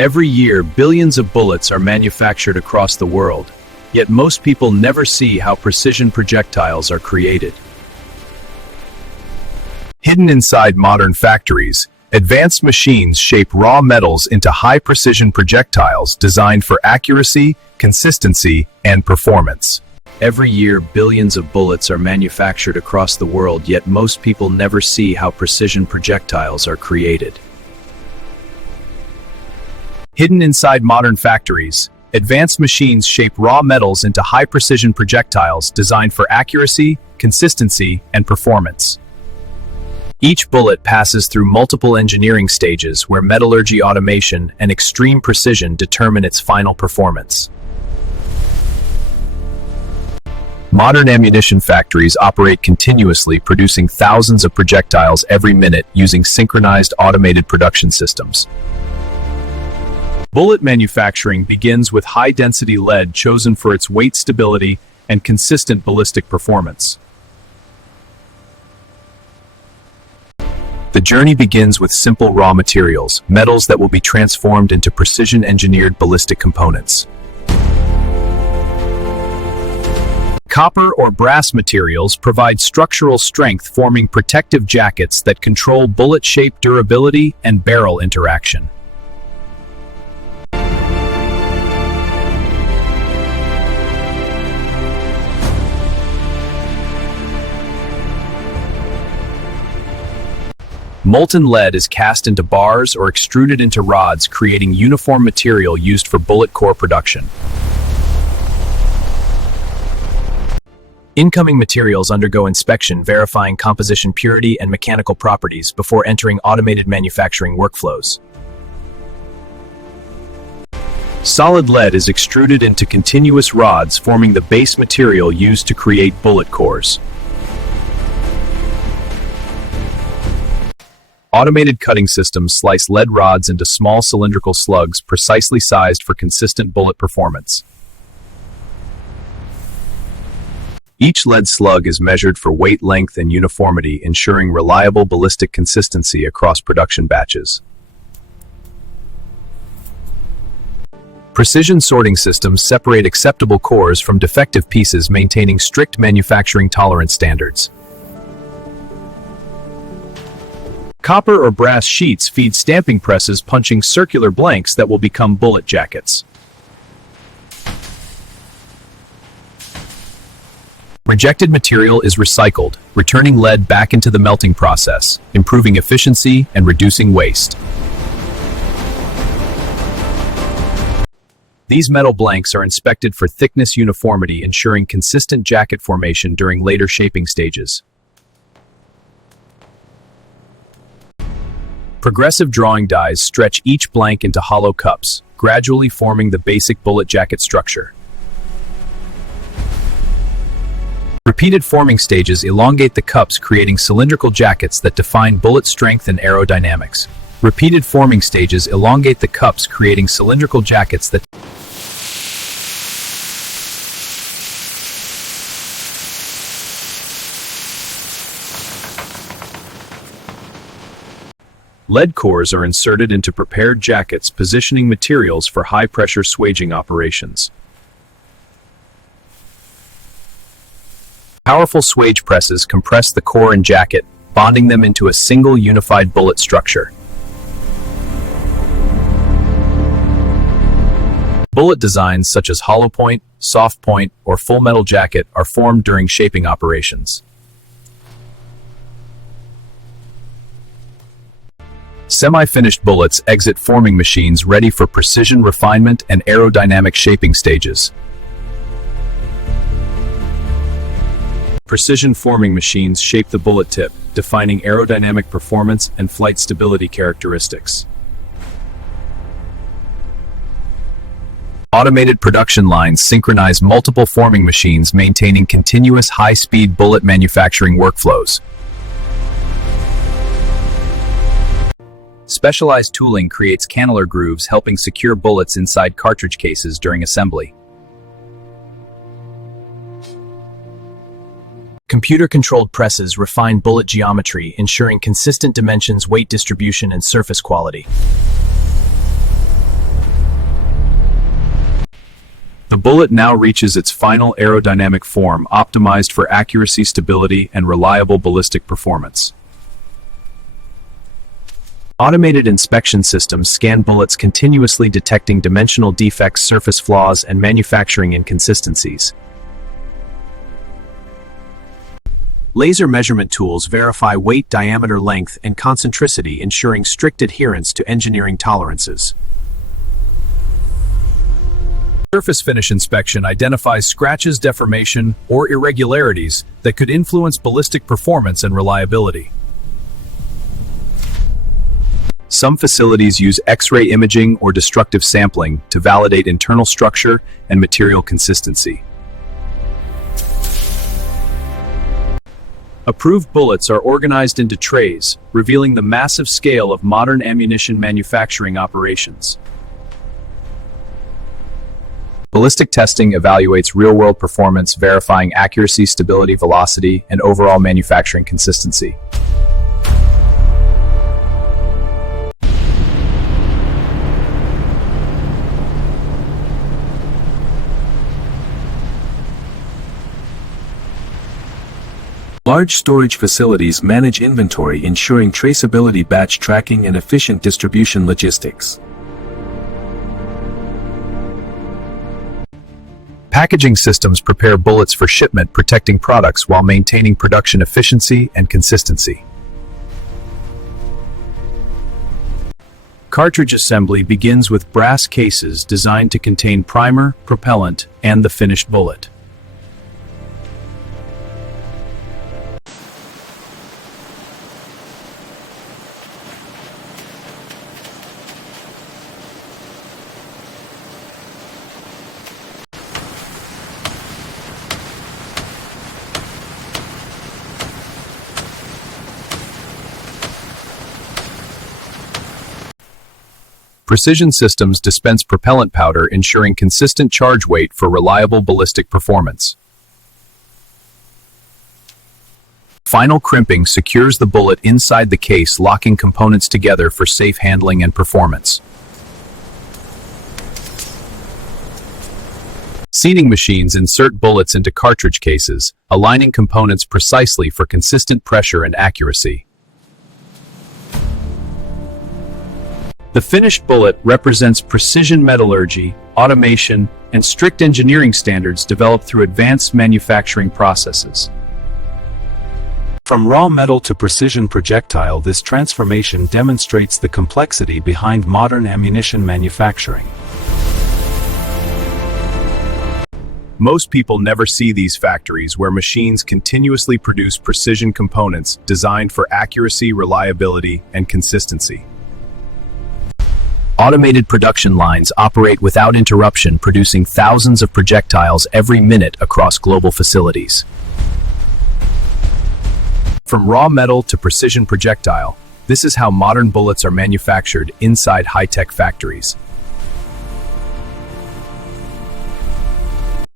Every year, billions of bullets are manufactured across the world, yet most people never see how precision projectiles are created. Hidden inside modern factories, advanced machines shape raw metals into high-precision projectiles designed for accuracy, consistency, and performance. Every year, billions of bullets are manufactured across the world, yet most people never see how precision projectiles are created. Hidden inside modern factories, advanced machines shape raw metals into high-precision projectiles designed for accuracy, consistency, and performance. Each bullet passes through multiple engineering stages where metallurgy automation and extreme precision determine its final performance. Modern ammunition factories operate continuously, producing thousands of projectiles every minute using synchronized automated production systems. Bullet manufacturing begins with high-density lead chosen for its weight stability and consistent ballistic performance. The journey begins with simple raw materials, metals that will be transformed into precision-engineered ballistic components. Copper or brass materials provide structural strength, forming protective jackets that control bullet shape, durability, and barrel interaction. Molten lead is cast into bars or extruded into rods, creating uniform material used for bullet core production. Incoming materials undergo inspection, verifying composition purity and mechanical properties before entering automated manufacturing workflows. Solid lead is extruded into continuous rods, forming the base material used to create bullet cores. Automated cutting systems slice lead rods into small cylindrical slugs precisely sized for consistent bullet performance. Each lead slug is measured for weight, length, and uniformity, ensuring reliable ballistic consistency across production batches. Precision sorting systems separate acceptable cores from defective pieces, maintaining strict manufacturing tolerance standards. Copper or brass sheets feed stamping presses, punching circular blanks that will become bullet jackets. Rejected material is recycled, returning lead back into the melting process, improving efficiency and reducing waste. These metal blanks are inspected for thickness uniformity, ensuring consistent jacket formation during later shaping stages. Progressive drawing dies stretch each blank into hollow cups, gradually forming the basic bullet jacket structure. Repeated forming stages elongate the cups, creating cylindrical jackets that define bullet strength and aerodynamics. Repeated forming stages elongate the cups, creating cylindrical jackets that lead cores are inserted into prepared jackets, positioning materials for high-pressure swaging operations. Powerful swage presses compress the core and jacket, bonding them into a single unified bullet structure. Bullet designs such as hollow point, soft point, or full metal jacket are formed during shaping operations. Semi-finished bullets exit forming machines ready for precision refinement and aerodynamic shaping stages. Precision forming machines shape the bullet tip, defining aerodynamic performance and flight stability characteristics. Automated production lines synchronize multiple forming machines, maintaining continuous high-speed bullet manufacturing workflows. Specialized tooling creates cannular grooves, helping secure bullets inside cartridge cases during assembly. Computer-controlled presses refine bullet geometry, ensuring consistent dimensions, weight distribution, and surface quality. bullet now reaches its final aerodynamic form, optimized for accuracy, stability, and reliable ballistic performance. Automated inspection systems scan bullets, continuously detecting dimensional defects, surface flaws, and manufacturing inconsistencies. Laser measurement tools verify weight, diameter, length, and concentricity, ensuring strict adherence to engineering tolerances. Surface finish inspection identifies scratches, deformation, or irregularities that could influence ballistic performance and reliability. Some facilities use X-ray imaging or destructive sampling to validate internal structure and material consistency. Approved bullets are organized into trays, revealing the massive scale of modern ammunition manufacturing operations. Ballistic testing evaluates real-world performance, verifying accuracy, stability, velocity, and overall manufacturing consistency. Large storage facilities manage inventory, ensuring traceability, batch tracking, and efficient distribution logistics. Packaging systems prepare bullets for shipment, protecting products while maintaining production efficiency and consistency. Cartridge assembly begins with brass cases designed to contain primer, propellant, and the finished bullet. Precision systems dispense propellant powder, ensuring consistent charge weight for reliable ballistic performance. Final crimping secures the bullet inside the case, locking components together for safe handling and performance. Seating machines insert bullets into cartridge cases, aligning components precisely for consistent pressure and accuracy. The finished bullet represents precision metallurgy, automation, and strict engineering standards developed through advanced manufacturing processes. From raw metal to precision projectile, this transformation demonstrates the complexity behind modern ammunition manufacturing. Most people never see these factories where machines continuously produce precision components designed for accuracy, reliability, and consistency. Automated production lines operate without interruption, producing thousands of projectiles every minute across global facilities. From raw metal to precision projectile, this is how modern bullets are manufactured inside high-tech factories.